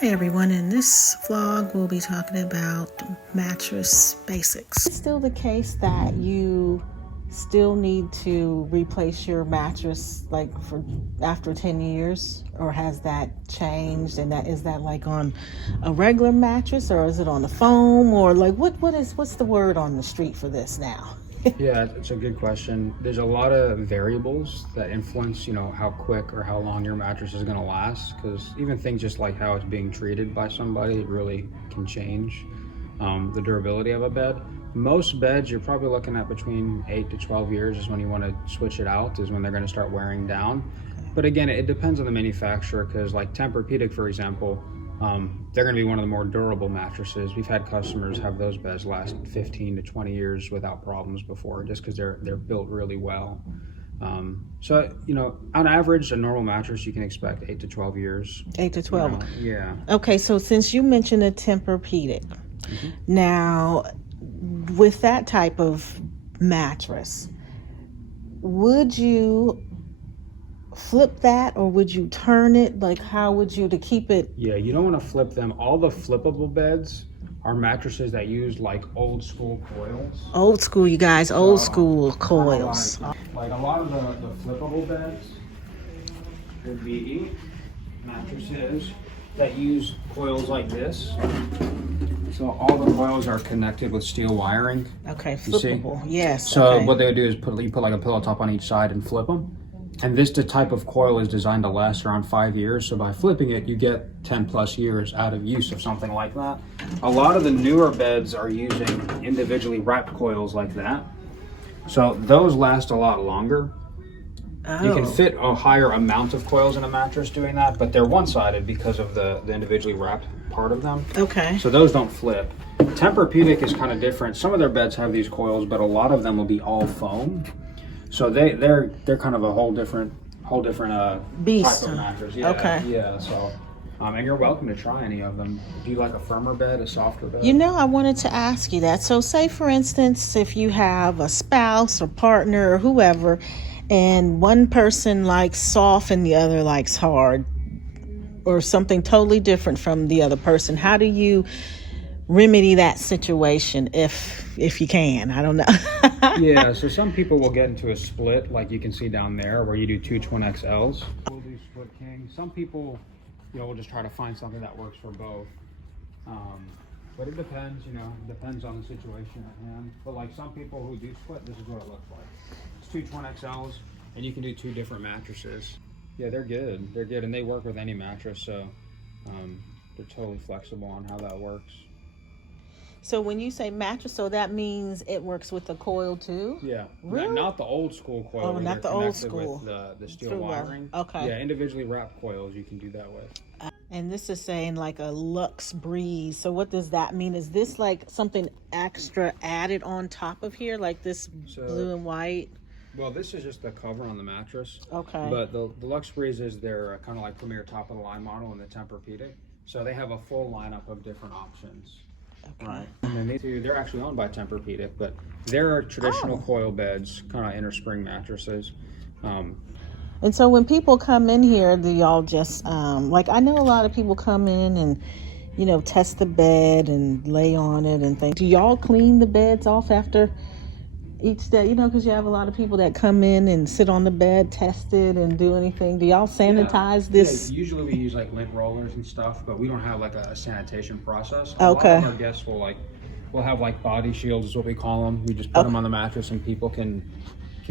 Hi everyone, in this vlog we'll be talking about mattress basics. It's still the case that you still need to replace your mattress like for after 10 years, or has that changed? And is that like on a regular mattress, or is it on the foam, or like what's the word on the street for this now? Yeah, it's a good question. There's a lot of variables that influence, how quick or how long your mattress is going to last. Because even things just like how it's being treated by somebody, it really can change the durability of a bed. Most beds, you're probably looking at between 8 to 12 years is when you want to switch it out, is when they're going to start wearing down. But again, it depends on the manufacturer, because like Tempur-Pedic, for example, they're going to be one of the more durable mattresses. We've had customers have those beds last 15 to 20 years without problems before, just because they're built really well. So, on average, a normal mattress, you can expect 8 to 12 years. 8 to 12. Yeah. Okay, so since you mentioned a Tempur-Pedic, now with that type of mattress, would you flip that, or would you turn it? Like, how would you to keep it? Yeah, you don't want to flip them. All the flippable beds are mattresses that use like old school coils. Old school, you guys, old school coils. Like a lot of the flippable beds would be mattresses that use coils like this. So all the coils are connected with steel wiring. Okay, flippable. Yes. So okay. what they would do is put like a pillow top on each side and flip them. And this type of coil is designed to last around 5 years. So by flipping it, you get 10 plus years out of use of something like that. A lot of the newer beds are using individually wrapped coils like that. So those last a lot longer. Oh. You can fit a higher amount of coils in a mattress doing that, but they're one-sided because of the individually wrapped part of them. Okay. So those don't flip. Tempur-Pedic is kind of different. Some of their beds have these coils, but a lot of them will be all foam. So they're kind of a whole different beast. type of mattress. Yeah, okay. Yeah. So, and you're welcome to try any of them. Do you like a firmer bed, a softer bed? I wanted to ask you that. So, say for instance, if you have a spouse or partner or whoever, and one person likes soft and the other likes hard, or something totally different from the other person, how do you remedy that situation if you can? I don't know. Yeah, so some people will get into a split, like you can see down there, where you do two twin XLs. We'll do split king. Some people, will just try to find something that works for both. But it depends, depends on the situation at hand. But like some people who do split, this is what it looks like. It's two twin XLs, and you can do two different mattresses. Yeah, they're good. They're good, and they work with any mattress, so they're totally flexible on how that works. So when you say mattress, so that means it works with the coil too? Yeah. Really? Not the old school coil. Oh, not the old school. With the steel wiring. Okay. Yeah, individually wrapped coils you can do that with. And this is saying like a Luxe Breeze. So what does that mean? Is this like something extra added on top of here, like this blue and white? Well, this is just the cover on the mattress. Okay. But the Luxe Breeze is their kind of like premier top of the line model in the Tempur-Pedic. So they have a full lineup of different options. Okay. Right. And then they're actually owned by Tempur-Pedic, but they're traditional coil beds, kind of inner spring mattresses. And so when people come in here, do y'all just like, I know a lot of people come in and test the bed and lay on it and things. Do y'all clean the beds off after each day? Because you have a lot of people that come in and sit on the bed, test it, and do anything. Do y'all sanitize this? Yeah, usually we use like lint rollers and stuff, but we don't have like a sanitation process. Okay. A lot of our guests we'll have like body shields is what we call them. We just put them on the mattress, and people can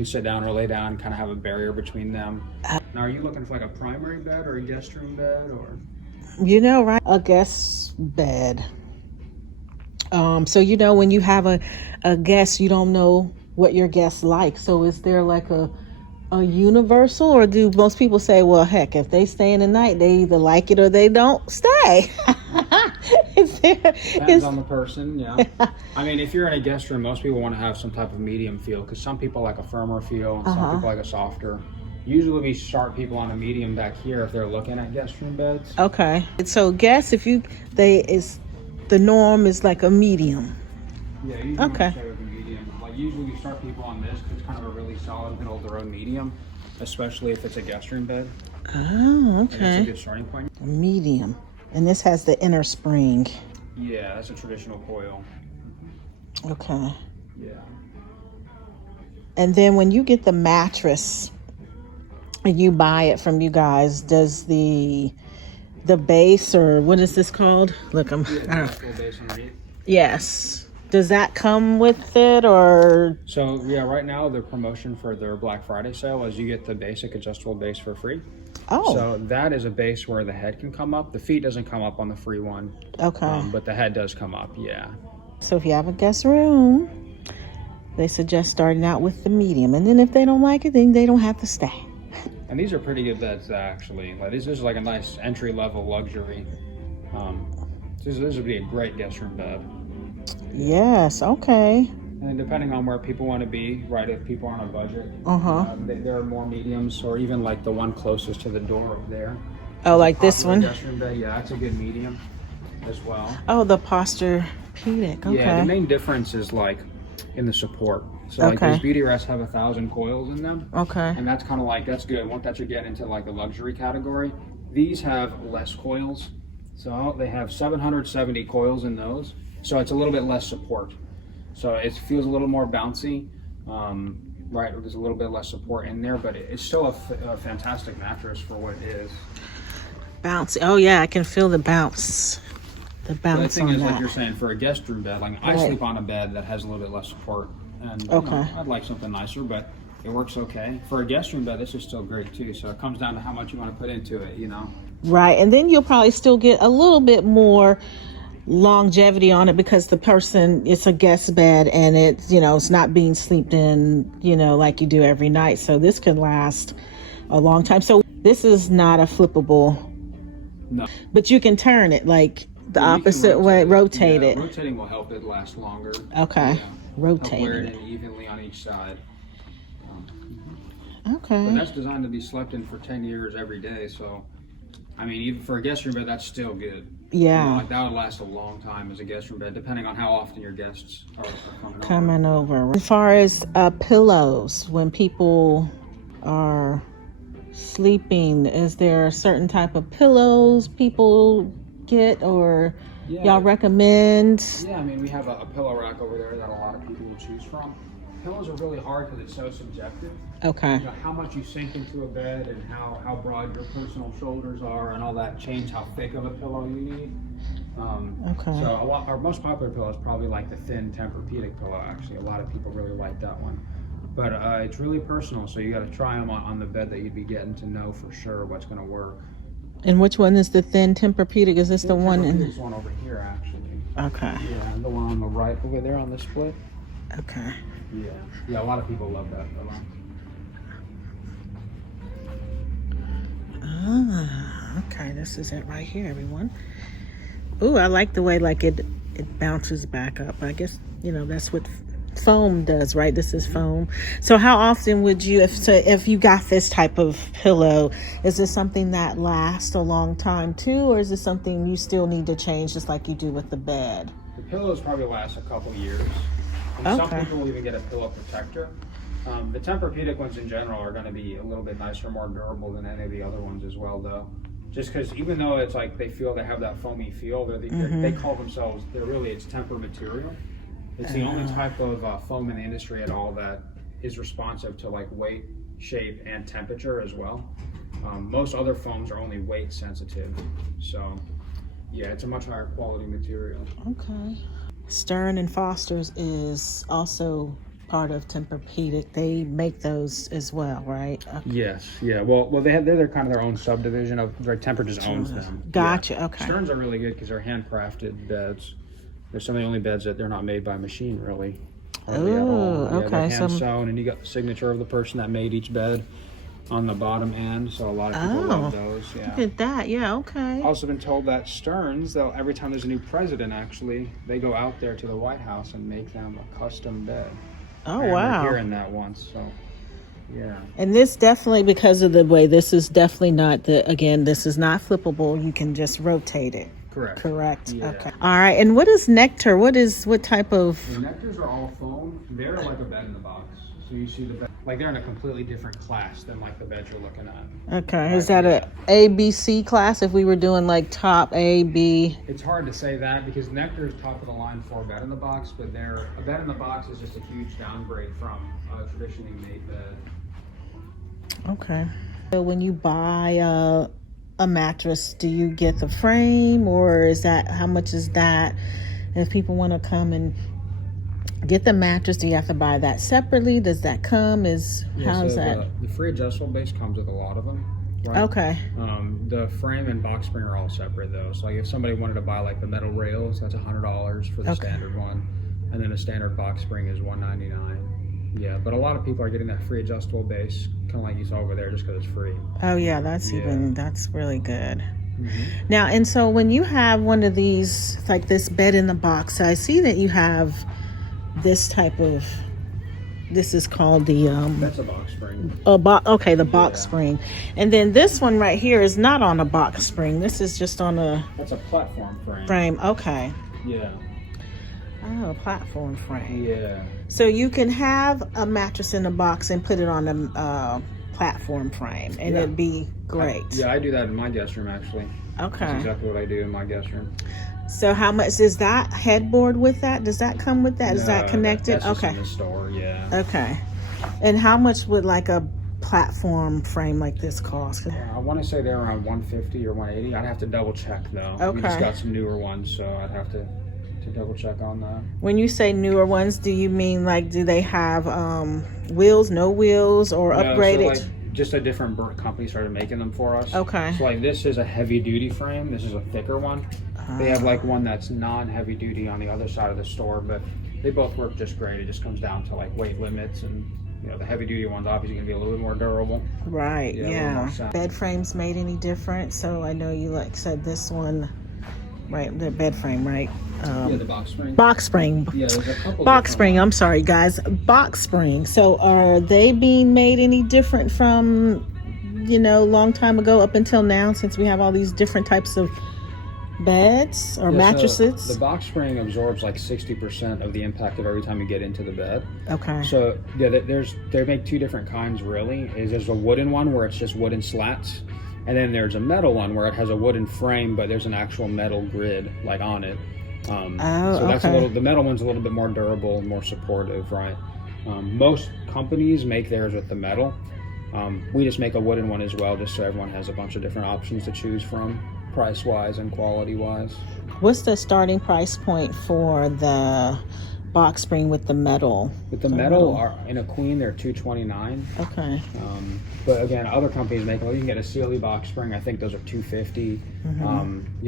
sit down or lay down and kind of have a barrier between them. Now, are you looking for like a primary bed or a guest room bed, or? Right? A guest bed. So when you have a guest, you don't know what your guests like. So is there like a universal, or do most people say, well, heck, if they stay in the night, they either like it or they don't stay? Depends on the person, yeah. I mean, if you're in a guest room, most people want to have some type of medium feel, because some people like a firmer feel and some people like a softer. Usually we start people on a medium back here if they're looking at guest room beds. Okay. So guess the norm is like a medium. Yeah, usually okay. Stay with a medium. Like usually we start people on this because it's kind of a really solid middle of the road medium, especially if it's a guest room bed. Oh, okay. And it's a good starting point. Medium. And this has the inner spring. Yeah, that's a traditional coil. Okay. Yeah. And then when you get the mattress and you buy it from you guys, does the base, or what is this called? Look, I don't know. Base underneath. Yes. Does that come with it, or? So yeah, right now the promotion for their Black Friday sale is you get the basic adjustable base for free. Oh. So that is a base where the head can come up. The feet doesn't come up on the free one. Okay. But the head does come up, yeah. So if you have a guest room, they suggest starting out with the medium. And then if they don't like it, then they don't have to stay. And these are pretty good beds, actually. Like this is like a nice entry-level luxury. This would be a great guest room bed. Yes, okay. And depending on where people want to be, right, if people are on a budget, there are more mediums, or even like the one closest to the door over there. Oh, like this one? Guest room bed, yeah, that's a good medium as well. Oh, the Posturepedic, okay. Yeah, the main difference is like in the support. So like these Beauty Rests have 1,000 coils in them. Okay. And that's kind of like, that's good. Once that you get into like the luxury category, these have less coils. So they have 770 coils in those. So it's a little bit less support. So it feels a little more bouncy. Right, there's a little bit less support in there, but it's still a fantastic mattress for what it is. Bouncy. Oh yeah, I can feel the bounce. The bounce the thing on is, that. like you're saying, for a guest room bed, like I sleep on a bed that has a little bit less support, and you know, I'd like something nicer, but it works okay. For a guest room bed, this is still great too. So it comes down to how much you want to put into it, you know. Right, and then you'll probably still get a little bit more longevity on it because the person, it's a guest bed and it's, you know, it's not being slept in, you know, like you do every night. So this could last a long time. So this is not a flippable. No. But you can turn it like the opposite way, rotate it. Rotating will help it last longer. Okay. Yeah. Rotate wear it. it in evenly on each side. Okay. But that's designed to be slept in for 10 years every day. So, I mean, even for a guest room bed, that's still good. Yeah. You know, like that would last a long time as a guest room bed, depending on how often your guests are coming over. As far as pillows, when people are sleeping, is there a certain type of pillows people get, or y'all recommend? Yeah, I mean, we have a pillow rack over there that a lot of people will choose from. Pillows are really hard because it's so subjective. Okay. You know, how much you sink into a bed and how broad your personal shoulders are and all that change how thick of a pillow you need. Okay. So our most popular pillow is probably like the thin Tempur-Pedic pillow. Actually, a lot of people really like that one. But it's really personal, so you got to try them on the bed that you'd be getting to know for sure what's going to work. And which one is the thin Tempur-Pedic? Is this the one in? This one over here, actually. Okay. Yeah, the one on the right over there on the split. Okay. Yeah, a lot of people love that pillow. Okay, this is it right here, everyone. Ooh, I like the way like it bounces back up. I guess, you know, that's what foam does, right? This is foam. So how often would you, if you got this type of pillow, is this something that lasts a long time too, or is this something you still need to change just like you do with the bed? The pillows probably last a couple years. And some people will even get a pillow protector. The Tempur-Pedic ones in general are going to be a little bit nicer, more durable than any of the other ones as well, though. Just because even though it's like they feel they have that foamy feel, they call themselves, it's Tempur material. It's the only type of foam in the industry at all that is responsive to like weight, shape, and temperature as well. Most other foams are only weight sensitive. So yeah, it's a much higher quality material. Okay. Stearns and Foster's is also part of Tempur-Pedic. They make those as well, right? Okay. Yes, yeah. Well, they're kind of their own subdivision of, like, Tempur just owns them. Gotcha. Yeah. Okay. Stearns are really good because they're handcrafted beds. They're some of the only beds that they're not made by machine, really. Oh, okay. They're hand sewn, and you got the signature of the person that made each bed on the bottom end. So a lot of people love those. Yeah. Look at that. Yeah. Okay. Also been told that Stearns, though, every time there's a new president, actually, they go out there to the White House and make them a custom bed. Oh, I wow. remember hearing that once, so yeah. And this definitely, because of the way, this is definitely not this is not flippable. You can just rotate it. Correct. Yeah. Okay. All right. And what is Nectar? What type of? The Nectars are all foam. They're like a bed in the box. So you see the bed. Like they're in a completely different class than like the bed you're looking at. Okay, is that a B, C class if we were doing like top A, B? It's hard to say that because Nectar is top of the line for a bed in the box, but a bed in the box is just a huge downgrade from a traditionally made bed. Okay. So when you buy a mattress, do you get the frame, or is that, how much is that? If people want to come and get the mattress, do you have to buy that separately? Does that come? How's that? The free adjustable base comes with a lot of them. Right? Okay. The frame and box spring are all separate though. So like if somebody wanted to buy like the metal rails, that's $100 for the standard one, and then a standard box spring is $199. Yeah, but a lot of people are getting that free adjustable base, kind of like you saw over there, just because it's free. Oh yeah, that's really good. Now, and so when you have one of these, like this bed in the box, I see that you have this type of, this is called the that's a box spring. Okay, the box spring. And then this one right here is not on a box spring. This is just on that's a platform frame. Okay. Yeah. Oh, platform frame. Yeah. So you can have a mattress in a box and put it on a platform frame, and it'd be great. I do that in my guest room actually. Okay. That's exactly what I do in my guest room. So how much is that headboard with that? Does that come with that? Is that connected? That's just in the store, yeah. Okay. And how much would like a platform frame like this cost? I want to say they're around $150 or $180. I'd have to double check though. Okay. We just got some newer ones, so I'd have to double check on that. When you say newer ones, do you mean like, do they have wheels, no wheels, or upgraded? So like just a different company started making them for us. Okay. So like this is a heavy duty frame. This is a thicker one. They have like one that's non-heavy duty on the other side of the store, but they both work just great. It just comes down to like weight limits, and you know the heavy duty one's obviously going to be a little bit more durable. Right. Yeah. Bed frames made any different? So I know you like said this one, right? The bed frame, right? The box spring. Box spring. Yeah, there's a couple. Box spring. I'm sorry, guys. Box spring. So are they being made any different from, long time ago up until now, since we have all these different types of beds or mattresses? So the box spring absorbs like 60% of the impact of every time you get into the bed. Okay. So yeah, they make two different kinds really. There's a wooden one where it's just wooden slats, and then there's a metal one where it has a wooden frame, but there's an actual metal grid like on it. So that's the metal one's a little bit more durable and more supportive, right? Most companies make theirs with the metal. We just make a wooden one as well, just so everyone has a bunch of different options to choose from, price-wise and quality-wise. What's the starting price point for the box spring with the metal? With the metal, in a queen, they're $229. Okay. But again, other companies make them. You can get a Sealy box spring. I think those are $250.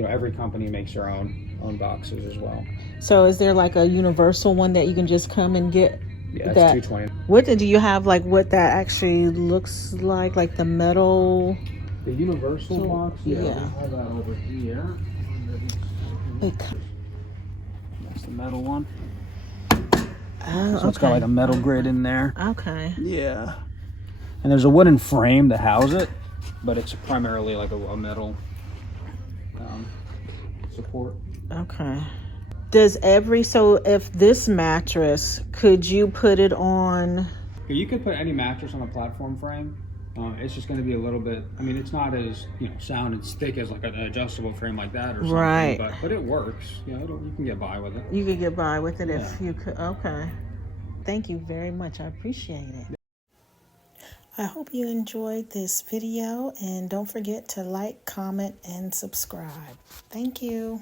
Every company makes their own boxes as well. So is there like a universal one that you can just come and get? Yeah, it's $220. What do you have, like what that actually looks like the metal? The universal box? Yeah. We have that over here. That's the metal one. Oh, so it's got like a metal grid in there. Okay. Yeah. And there's a wooden frame to house it, but it's primarily like a metal support. Okay. So if this mattress, could you put it on? You could put any mattress on a platform frame. It's just going to be a little bit, it's not as, sound and thick as like an adjustable frame like that or something. Right. But it works. You can get by with it. You could get by with it if you could. Okay. Thank you very much. I appreciate it. I hope you enjoyed this video, and don't forget to like, comment, and subscribe. Thank you.